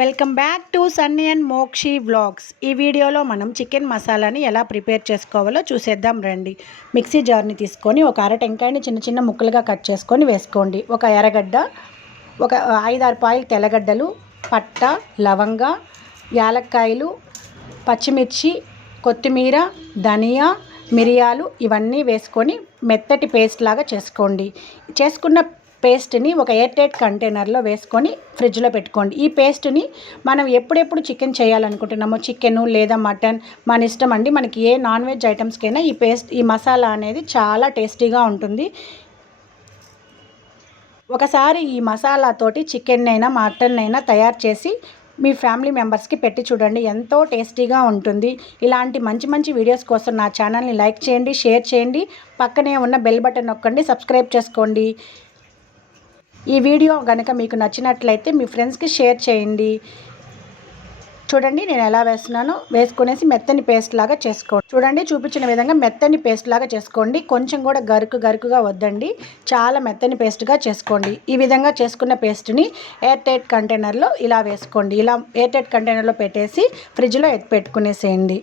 Welcome back to Sunny and Mokshi vlogs. ఈ వీడియోలో మనం చికెన్ మసాలాని ఎలా ప్రిపేర్ చేసుకోవాలో చూసేద్దాం రండి. మిక్సీ జార్ని తీసుకొని ఒక అర టెంకాయని చిన్న చిన్న ముక్కలుగా కట్ చేసుకొని వేసుకోండి. ఒక ఎర్రగడ్డ ఒక ఐదారు పాయలు తెల్లగడ్డలు పట్ట లవంగ యాలక్కాయలు పచ్చిమిర్చి కొత్తిమీర ధనియా మిరియాలు ఇవన్నీ వేసుకొని మెత్తటి పేస్ట్ లాగా చేసుకోండి. చేసుకున్న పేస్ట్ని ఒక ఎయిర్ టైట్ కంటైనర్లో వేసుకొని ఫ్రిడ్జ్లో పెట్టుకోండి. ఈ పేస్ట్ని మనం ఎప్పుడెప్పుడు చికెన్ చేయాలనుకుంటున్నామో చికెన్ లేదా మటన్ మన ఇష్టం అండి. మనకి ఏ నాన్ వెజ్ ఐటమ్స్కైనా ఈ పేస్ట్ ఈ మసాలా అనేది చాలా టేస్టీగా ఉంటుంది. ఒకసారి ఈ మసాలాతోటి చికెన్ అయినా మటన్ అయినా తయారు చేసి మీ ఫ్యామిలీ మెంబర్స్కి పెట్టి చూడండి. ఎంతో టేస్టీగా ఉంటుంది. ఇలాంటి మంచి మంచి వీడియోస్ కోసం నా ఛానల్ని లైక్ చేయండి షేర్ చేయండి. పక్కనే ఉన్న బెల్ బటన్ నొక్కండి సబ్స్క్రైబ్ చేసుకోండి. ఈ వీడియో కనుక మీకు నచ్చినట్లయితే మీ ఫ్రెండ్స్కి షేర్ చేయండి. చూడండి నేను ఎలా వేస్తున్నానో. వేసుకునేసి మెత్తని పేస్ట్ లాగా చేసుకోండి చూడండి చూపించిన విధంగా మెత్తని పేస్ట్ లాగా చేసుకోండి. కొంచెం కూడా గరుకు గరుకుగా వద్దండి. చాలా మెత్తని పేస్ట్గా చేసుకోండి. ఈ విధంగా చేసుకున్న పేస్ట్ని ఎయిర్ టైట్ కంటైనర్లో ఇలా వేసుకోండి. ఇలా ఎయిర్ టైట్ కంటైనర్లో పెట్టేసి ఫ్రిడ్జ్లో ఎత్తి పెట్టుకునేసేయండి.